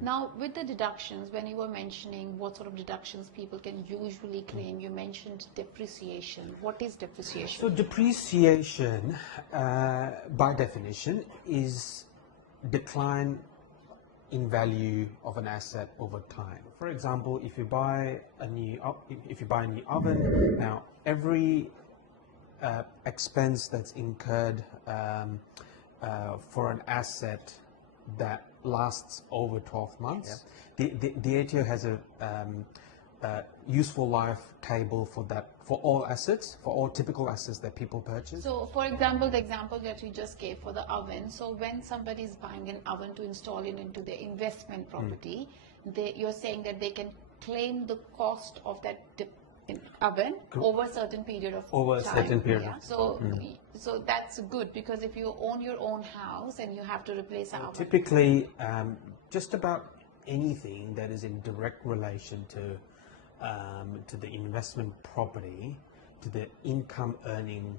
Now, with the deductions, when you were mentioning what sort of deductions people can usually claim, you mentioned depreciation. What is depreciation? So depreciation, by definition, is decline in value of an asset over time. For example, if you buy a new oven, now every expense that's incurred for an asset that lasts over 12 months. Yeah. The ATO has a useful life table for that, for all assets, for all typical assets that people purchase. So, for example, the example that you just gave for the oven, so when somebody is buying an oven to install it into their investment property, you're saying that they can claim the cost of that oven over a certain period of time. Yeah. So, so that's good, because if you own your own house and you have to replace an oven. Typically, just about anything that is in direct relation to the investment property, to the income earning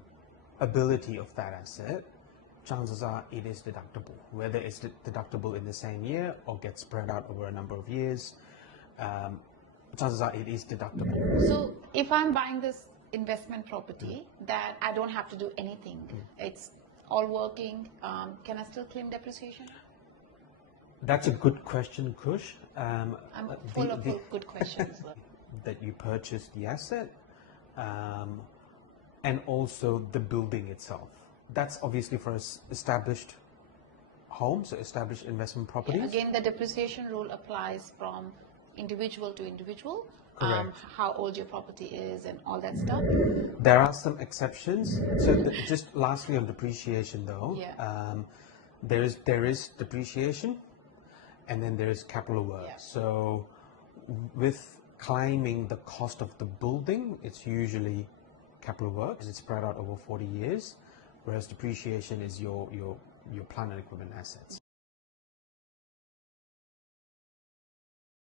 ability of that asset, chances are it is deductible. Whether it's deductible in the same year or gets spread out over a number of years, chances are it is deductible. So if I'm buying this investment property that I don't have to do anything, it's all working, can I still claim depreciation? That's a good question, Khush. I'm full of good questions. That you purchase the asset and also the building itself. That's obviously for established homes, established investment properties. Yeah, again, the depreciation rule applies from individual to individual. How old your property is and all that stuff. There are some exceptions. So just lastly on depreciation though, there is depreciation and then there is capital work. Yeah. So with claiming the cost of the building, it's usually capital works. It's spread out over 40 years, whereas depreciation is your plant and equipment assets.